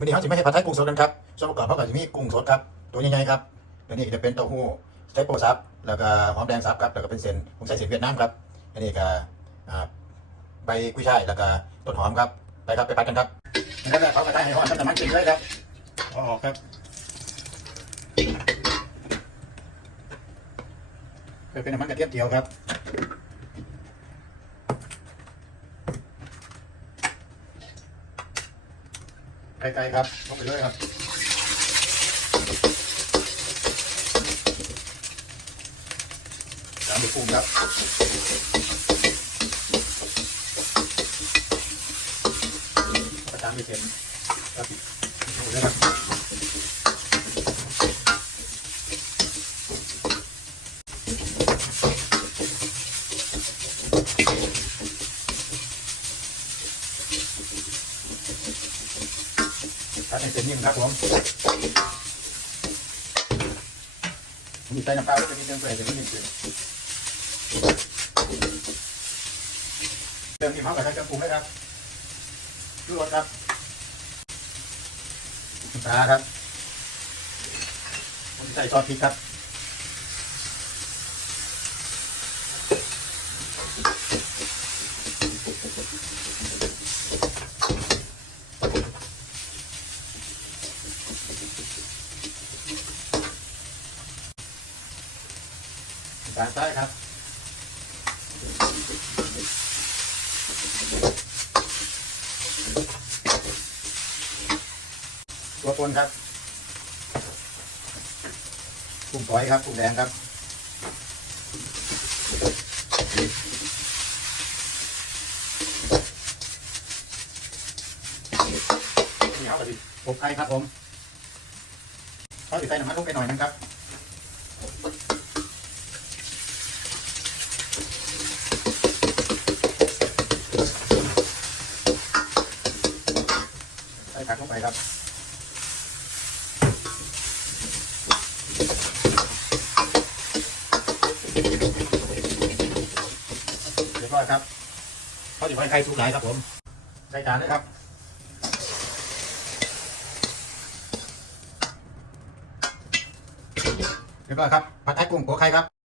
วันนี้เขาจะไม่ให้ผัดไทยกุ้งสดกันครับส่วนประกอบเขาก็จะมีกุ้งสดครับ ตัวใหญ่ๆครับตัวนี้จะเป็นเต้าหู้ไชโป๊ซับแล้วก็หอมแดงซับครับแล้วก็เป็นเส้นผมใส่เส้นเวียดนามครับอันนี้ก็อ่าใบกุ้ยช่ายแล้วก็ต้นหอมครับไปครับไปผัดกันครับแล้วก็เขากระทะให้ร้อนครับน้ำมันกินเลยครับเอาออกครับเพื่อเป็นน้ำมันกระเทียมเจียวครับ ไกลๆครับต้องไปด้วยครับน้ำไปปรุงครับประจานไปเต็มครับดูเลยครับ ตัดให้เส้นนิ่มครับผมผมใส่น้ำปลาด้วยนิดนึงเพื่อให้เป็นนิ่มขึ้นเติมที่พักกับใช้เครื่องปรุงเลยครับชูรสครับน้ำปลาครับผมใส่ซอสพริกครับ น้ำตาลทรายครับตัวปนครับกุ้งฝอยครับกุ้งแดงครับนี่เขากระดิอบไข่ครับผมเขาจะใส่น้ำมันลงไปหน่อยนึงครับ ส่ผักลงไปครับเรียบร้อยครับเขาจะไว้ไข่สุกหลายครับผมใส่จานเลยครับเรียบร้อยครับผัดไทยกุ้งโปะไข่ครับ